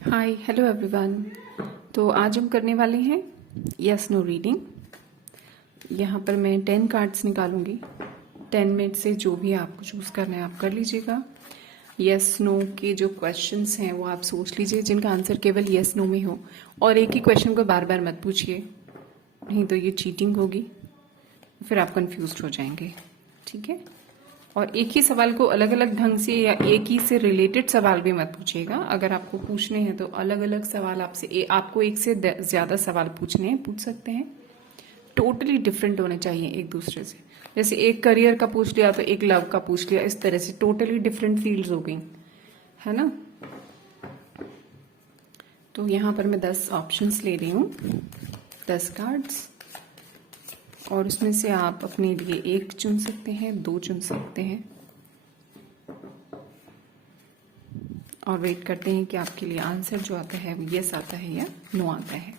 Hi hello everyone. तो आज हम करने वाले हैं यस नो रीडिंग। यहाँ पर मैं 10 कार्ड्स निकालूंगी। 10 में से जो भी आपको चूज़ करना है आप कर लीजिएगा। यस नो के जो क्वेश्चंस हैं वो आप सोच लीजिए जिनका आंसर केवल यस नो में हो, और एक ही क्वेश्चन को बार बार मत पूछिए, नहीं तो ये चीटिंग होगी, फिर आप कंफ्यूज हो जाएंगे। ठीक है। और एक ही सवाल को अलग अलग ढंग से या एक ही से रिलेटेड सवाल भी मत पूछिएगा। अगर आपको पूछने हैं तो अलग अलग सवाल आपसे आपको एक से ज्यादा सवाल पूछने हैं, पूछ सकते हैं। टोटली डिफरेंट होने चाहिए एक दूसरे से। जैसे एक करियर का पूछ लिया तो एक लव का पूछ लिया, इस तरह से टोटली डिफरेंट फील्ड्स हो गई, है ना। तो यहाँ पर मैं 10 ऑप्शंस ले रही हूँ, 10 कार्ड्स, और उसमें से आप अपने लिए एक चुन सकते हैं, 2 चुन सकते हैं, और वेट करते हैं कि आपके लिए आंसर जो आता है वो यस आता है या नो आता है।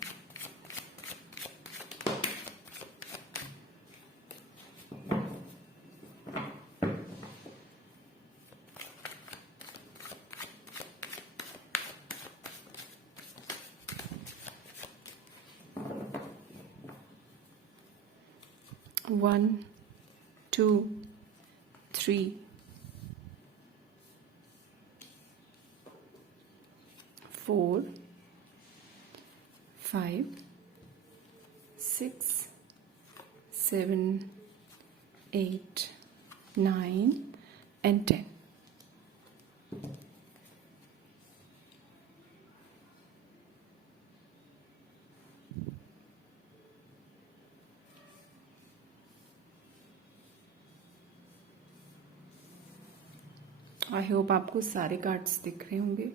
One, 2, 3, 4, 5, 6, 7, 8, 9 and 10। आई होप आपको सारे कार्ड्स दिख रहे होंगे।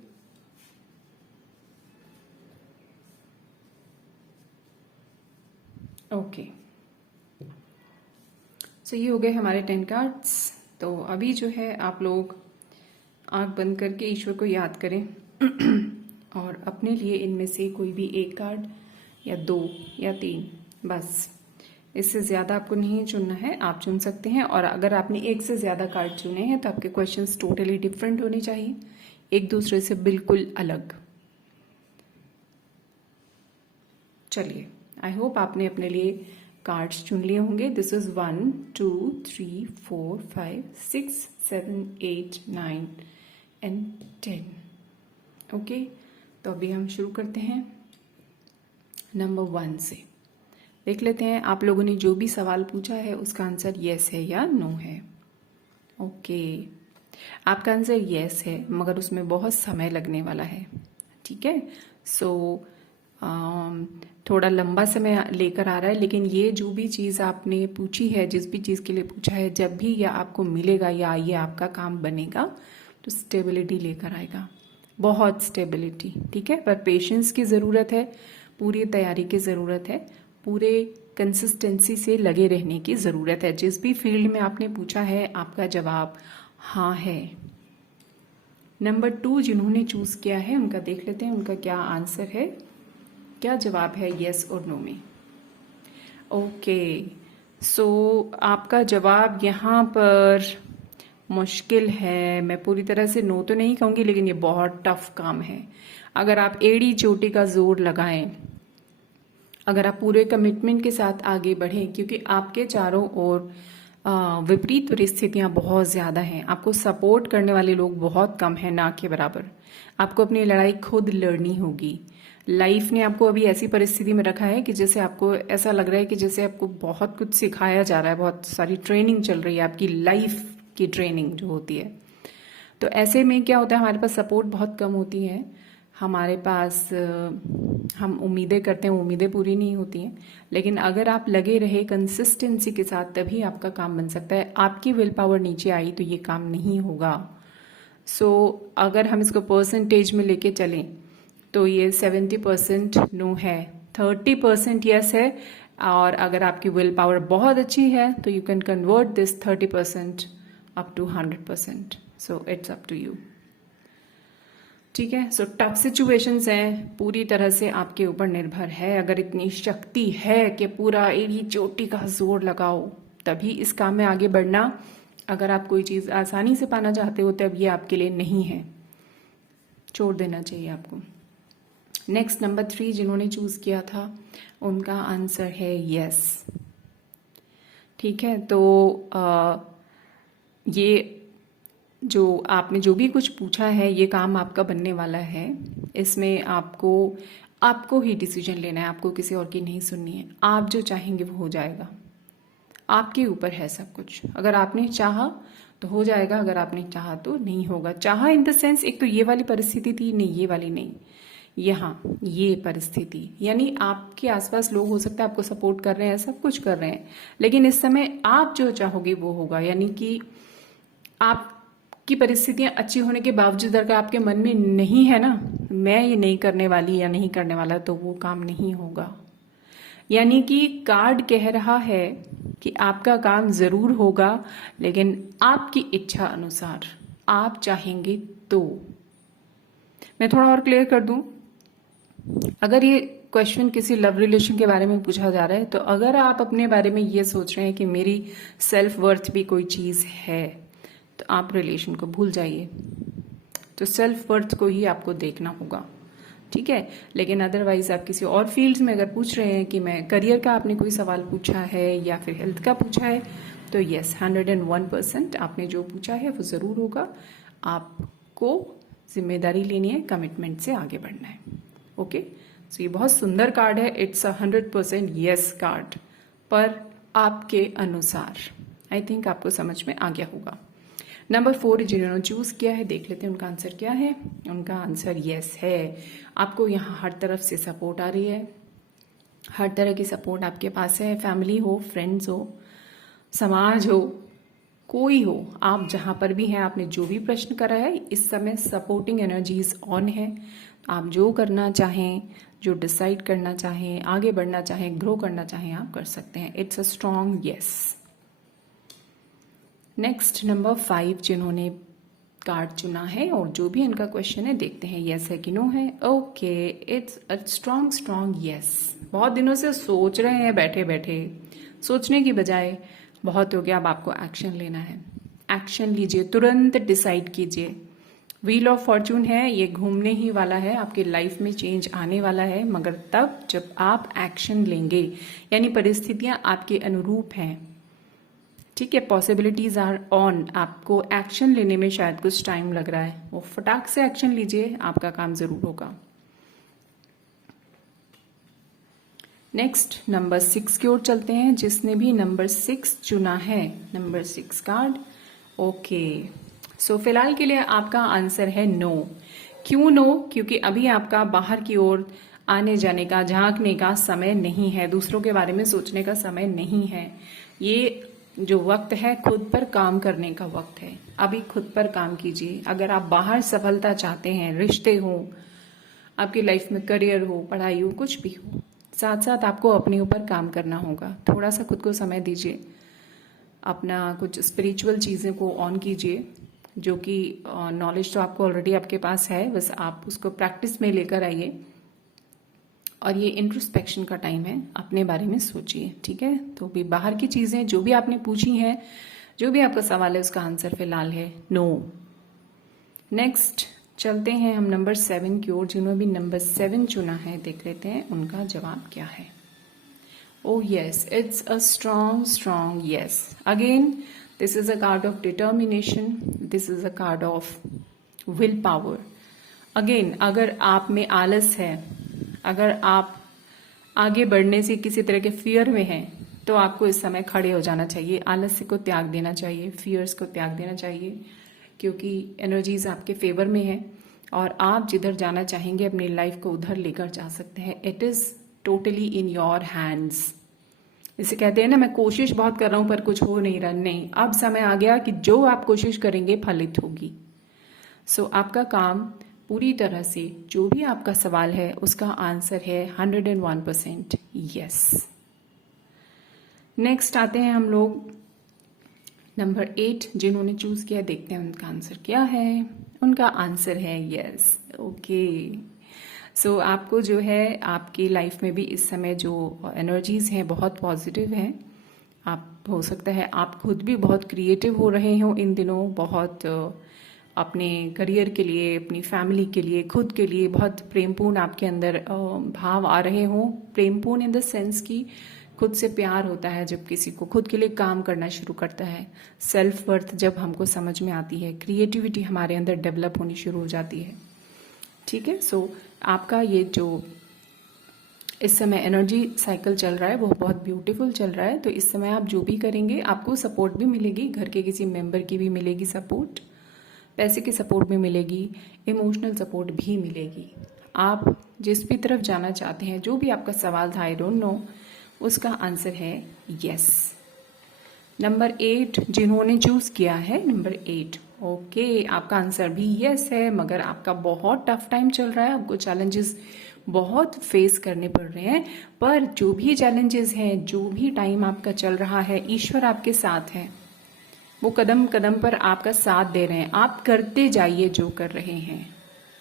ओके, सो ये हो गए हमारे 10 कार्ड्स। तो अभी जो है आप लोग आंख बंद करके ईश्वर को याद करें और अपने लिए इनमें से कोई भी एक कार्ड या 2 या 3, बस इससे ज़्यादा आपको नहीं चुनना है। आप चुन सकते हैं, और अगर आपने एक से ज़्यादा कार्ड चुने हैं तो आपके क्वेश्चंस टोटली डिफरेंट होने चाहिए, एक दूसरे से बिल्कुल अलग। चलिए, आई होप आपने अपने लिए कार्ड्स चुन लिए होंगे। This is 1, 2, 3, 4, 5, 6, 7, 8, 9 and 10। ओके, तो अभी हम शुरू करते हैं नंबर 1 से। देख लेते हैं आप लोगों ने जो भी सवाल पूछा है उसका आंसर यस है या नो है। ओके, आपका आंसर यस है, मगर उसमें बहुत समय लगने वाला है। ठीक है, सो थोड़ा लंबा समय लेकर आ रहा है, लेकिन ये जो भी चीज़ आपने पूछी है, जिस भी चीज़ के लिए पूछा है, जब भी या आपको मिलेगा या ये आपका काम बनेगा तो स्टेबिलिटी लेकर आएगा, बहुत स्टेबिलिटी। ठीक है, पर पेशेंस की ज़रूरत है, पूरी तैयारी की ज़रूरत है, पूरे कंसिस्टेंसी से लगे रहने की ज़रूरत है। जिस भी फील्ड में आपने पूछा है आपका जवाब हाँ है। नंबर 2 जिन्होंने चूज़ किया है उनका देख लेते हैं, उनका क्या आंसर है, क्या जवाब है यस और नो में। ओके, सो आपका जवाब यहाँ पर मुश्किल है। मैं पूरी तरह से नो तो नहीं कहूँगी, लेकिन ये बहुत टफ काम है। अगर आप एड़ी चोटी का जोर लगाएं, अगर आप पूरे कमिटमेंट के साथ आगे बढ़ें, क्योंकि आपके चारों ओर विपरीत परिस्थितियां बहुत ज़्यादा हैं, आपको सपोर्ट करने वाले लोग बहुत कम हैं, ना के बराबर। आपको अपनी लड़ाई खुद लड़नी होगी। लाइफ ने आपको अभी ऐसी परिस्थिति में रखा है कि जैसे आपको ऐसा लग रहा है कि जैसे आपको बहुत कुछ सिखाया जा रहा है, बहुत सारी ट्रेनिंग चल रही है, आपकी लाइफ की ट्रेनिंग जो होती है। तो ऐसे में क्या होता है, हमारे पास सपोर्ट बहुत कम होती है, हमारे पास हम उम्मीदें करते हैं, उम्मीदें पूरी नहीं होती हैं। लेकिन अगर आप लगे रहे कंसिस्टेंसी के साथ, तभी आपका काम बन सकता है। आपकी विल पावर नीचे आई तो ये काम नहीं होगा। सो अगर हम इसको परसेंटेज में लेके चलें तो ये 70% नो है, 30% यस है, और अगर आपकी विल पावर बहुत अच्छी है तो you can convert this 30% up to 100%। So it's up to you. ठीक है, सो टफ सिचुएशंस हैं, पूरी तरह से आपके ऊपर निर्भर है। अगर इतनी शक्ति है कि पूरा एड़ी चोटी का जोर लगाओ, तभी इस काम में आगे बढ़ना। अगर आप कोई चीज़ आसानी से पाना चाहते हो तब ये आपके लिए नहीं है, छोड़ देना चाहिए आपको। नेक्स्ट नंबर 3 जिन्होंने चूज किया था उनका आंसर है यस। ठीक है, तो ये जो आपने जो भी कुछ पूछा है ये काम आपका बनने वाला है। इसमें आपको ही डिसीजन लेना है, आपको किसी और की नहीं सुननी है। आप जो चाहेंगे वो हो जाएगा, आपके ऊपर है सब कुछ। अगर आपने चाहा तो हो जाएगा, अगर आपने चाहा तो नहीं होगा। चाहा इन द सेंस, एक तो ये वाली परिस्थिति थी, नहीं ये वाली नहीं, यहाँ ये परिस्थिति, यानी आपके आसपास लोग हो सकता है आपको सपोर्ट कर रहे हैं, सब कुछ कर रहे हैं, लेकिन इस समय आप जो चाहोगे वो होगा। यानी कि आपकी परिस्थितियां अच्छी होने के बावजूद अगर आपके मन में नहीं है ना, मैं ये नहीं करने वाली या नहीं करने वाला, तो वो काम नहीं होगा। यानी कि कार्ड कह रहा है कि आपका काम जरूर होगा, लेकिन आपकी इच्छा अनुसार, आप चाहेंगे तो। मैं थोड़ा और क्लियर कर दूं, अगर ये क्वेश्चन किसी लव रिलेशन के बारे में पूछा जा रहा है, तो अगर आप अपने बारे में ये सोच रहे हैं कि मेरी सेल्फ वर्थ भी कोई चीज है, तो आप रिलेशन को भूल जाइए। तो सेल्फ वर्थ को ही आपको देखना होगा, ठीक है। लेकिन अदरवाइज आप किसी और फील्ड्स में अगर पूछ रहे हैं कि मैं करियर का, आपने कोई सवाल पूछा है या फिर हेल्थ का पूछा है, तो यस 101% आपने जो पूछा है वो जरूर होगा। आपको जिम्मेदारी लेनी है, कमिटमेंट से आगे बढ़ना है। ओके, सो ये बहुत सुंदर कार्ड है, इट्स 100% यस कार्ड, पर आपके अनुसार। आई थिंक आपको समझ में आ गया होगा। नंबर 4 जिन्होंने चूज किया है, देख लेते हैं उनका आंसर क्या है। उनका आंसर यस है। आपको यहाँ हर तरफ से सपोर्ट आ रही है, हर तरह की सपोर्ट आपके पास है। फैमिली हो, फ्रेंड्स हो, समाज हो, कोई हो, आप जहां पर भी हैं, आपने जो भी प्रश्न करा है, इस समय सपोर्टिंग एनर्जीज ऑन है। आप जो करना चाहें, जो डिसाइड करना चाहें, आगे बढ़ना चाहें, ग्रो करना चाहें, आप कर सकते हैं। It's a strong yes. Next number 5 जिन्होंने कार्ड चुना है, और जो भी इनका क्वेश्चन है देखते हैं यस है कि नो है। Okay, it's a strong yes. बहुत दिनों से सोच रहे हैं, बैठे बैठे सोचने की बजाय बहुत हो गया, अब आपको एक्शन लेना है। एक्शन लीजिए, तुरंत डिसाइड कीजिए। व्हील ऑफ फॉर्चून है, ये घूमने ही वाला है, आपकी लाइफ में चेंज आने वाला है, मगर तब जब आप एक्शन लेंगे, यानी परिस्थितियां आपके अनुरूप हैं, ठीक है, पॉसिबिलिटीज आर ऑन। आपको एक्शन लेने में शायद कुछ टाइम लग रहा है, वो फटाक से एक्शन लीजिए, आपका काम जरूर होगा। नेक्स्ट नंबर 6 की ओर चलते हैं। जिसने भी नंबर 6 चुना है, नंबर 6 कार्ड, ओके, सो फिलहाल के लिए आपका आंसर है नो। क्यों नो? क्योंकि अभी आपका बाहर की ओर आने जाने का, झांकने का समय नहीं है, दूसरों के बारे में सोचने का समय नहीं है। ये जो वक्त है खुद पर काम करने का वक्त है। अभी खुद पर काम कीजिए। अगर आप बाहर सफलता चाहते हैं, रिश्ते हो, आपकी लाइफ में करियर हो, पढ़ाई हो, कुछ भी हो, साथ साथ आपको अपने ऊपर काम करना होगा। थोड़ा सा खुद को समय दीजिए, अपना कुछ स्पिरिचुअल चीज़ें को ऑन कीजिए, जो कि नॉलेज तो आपको ऑलरेडी आपके पास है, बस आप उसको प्रैक्टिस में लेकर आइए। और ये इंट्रोस्पेक्शन का टाइम है, अपने बारे में सोचिए, ठीक है। तो भी बाहर की चीज़ें जो भी आपने पूछी हैं, जो भी आपका सवाल है, उसका आंसर फिलहाल है नो। नेक्स्ट चलते हैं हम नंबर 7 की ओर। जिन्होंने भी नंबर 7 चुना है, देख लेते हैं उनका जवाब क्या है। Oh yes, it's a strong yes. Again, this is a card of determination. This is a card of willpower. Again, अगर आप में आलस है, अगर आप आगे बढ़ने से किसी तरह के फियर में हैं, तो आपको इस समय खड़े हो जाना चाहिए। आलस्य को त्याग देना चाहिए, फियर्स को त्याग देना चाहिए, क्योंकि एनर्जीज आपके फेवर में है और आप जिधर जाना चाहेंगे अपनी लाइफ को उधर लेकर जा सकते हैं। It is totally in your hands. इसे कहते हैं ना, मैं कोशिश बहुत कर रहा हूं पर कुछ हो नहीं रहा। नहीं, अब समय आ गया कि जो आप कोशिश करेंगे फलित होगी। सो आपका काम पूरी तरह से, जो भी आपका सवाल है उसका आंसर है 101% यस। नेक्स्ट आते हैं हम लोग नंबर 8 जिन्होंने चूज किया, देखते हैं उनका आंसर क्या है। उनका आंसर है यस। ओके, सो आपको जो है आपकी लाइफ में भी इस समय जो एनर्जीज हैं बहुत पॉजिटिव हैं। आप हो सकता है आप खुद भी बहुत क्रिएटिव हो रहे हो इन दिनों, बहुत अपने करियर के लिए, अपनी फैमिली के लिए, खुद के लिए बहुत प्रेमपूर्ण आपके अंदर भाव आ रहे हों। प्रेमपूर्ण इन द सेंस कि खुद से प्यार होता है जब किसी को खुद के लिए काम करना शुरू करता है, सेल्फ वर्थ जब हमको समझ में आती है, क्रिएटिविटी हमारे अंदर डेवलप होनी शुरू हो जाती है। ठीक है, सो आपका ये जो इस समय एनर्जी साइकिल चल रहा है वो बहुत ब्यूटीफुल चल रहा है। तो इस समय आप जो भी करेंगे आपको सपोर्ट भी मिलेगी, घर के किसी मेंबर की भी मिलेगी सपोर्ट, पैसे की सपोर्ट भी मिलेगी, इमोशनल सपोर्ट भी मिलेगी। आप जिस भी तरफ जाना चाहते हैं, जो भी आपका सवाल था आई डोंट नो, उसका आंसर है यस। नंबर 8 जिन्होंने चूज किया है, नंबर 8, ओके, आपका आंसर भी यस है। मगर आपका बहुत टफ टाइम चल रहा है, आपको चैलेंजेस बहुत फेस करने पड़ रहे हैं। पर जो भी चैलेंजेस हैं, जो भी टाइम आपका चल रहा है, ईश्वर आपके साथ है, वो कदम कदम पर आपका साथ दे रहे हैं। आप करते जाइए जो कर रहे हैं।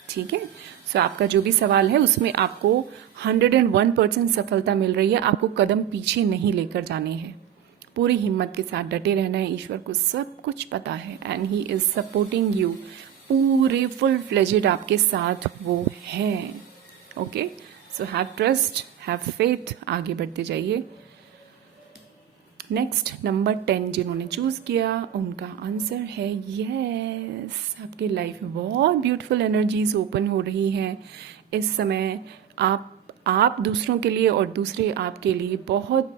ठीक है, सो आपका जो भी सवाल है उसमें आपको 101% सफलता मिल रही है। आपको कदम पीछे नहीं लेकर जाने हैं, पूरी हिम्मत के साथ डटे रहना है। ईश्वर को सब कुछ पता है and he is supporting you, पूरे फुल फ्लेजेड आपके साथ वो हैं। Okay, so have trust, have faith, आगे बढ़ते जाइए। नेक्स्ट नंबर 10 जिन्होंने चूज किया, उनका आंसर है यस। आपके लाइफ में बहुत ब्यूटीफुल एनर्जीज ओपन हो रही हैं इस समय। आप दूसरों के लिए और दूसरे आपके लिए बहुत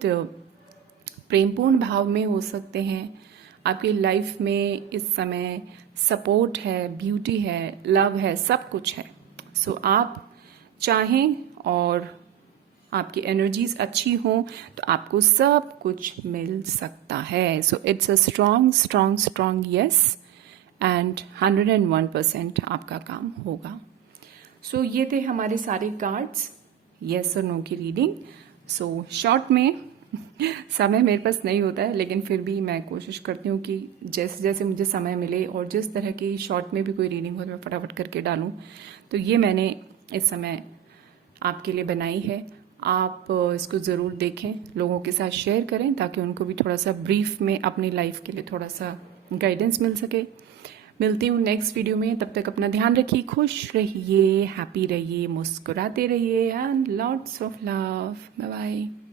प्रेमपूर्ण भाव में हो सकते हैं। आपकी लाइफ में इस समय सपोर्ट है, ब्यूटी है, लव है, सब कुछ है। सो आप चाहें और आपकी एनर्जीज अच्छी हों तो आपको सब कुछ मिल सकता है। So it's a strong strong strong yes and 101% आपका काम होगा। सो ये थे हमारे सारे कार्ड्स, यस और नो की रीडिंग। सो शॉर्ट में समय मेरे पास नहीं होता है, लेकिन फिर भी मैं कोशिश करती हूँ कि जैसे जैसे मुझे समय मिले और जिस तरह की शॉर्ट में भी कोई रीडिंग हो तो मैं फटाफट करके डालूँ। तो ये मैंने इस समय आपके लिए बनाई है। आप इसको ज़रूर देखें, लोगों के साथ शेयर करें ताकि उनको भी थोड़ा सा ब्रीफ में अपनी लाइफ के लिए थोड़ा सा गाइडेंस मिल सके। मिलती हूँ नेक्स्ट वीडियो में, तब तक अपना ध्यान रखिए, खुश रहिए, हैप्पी रहिए, मुस्कुराते रहिए and lots of love. Bye bye.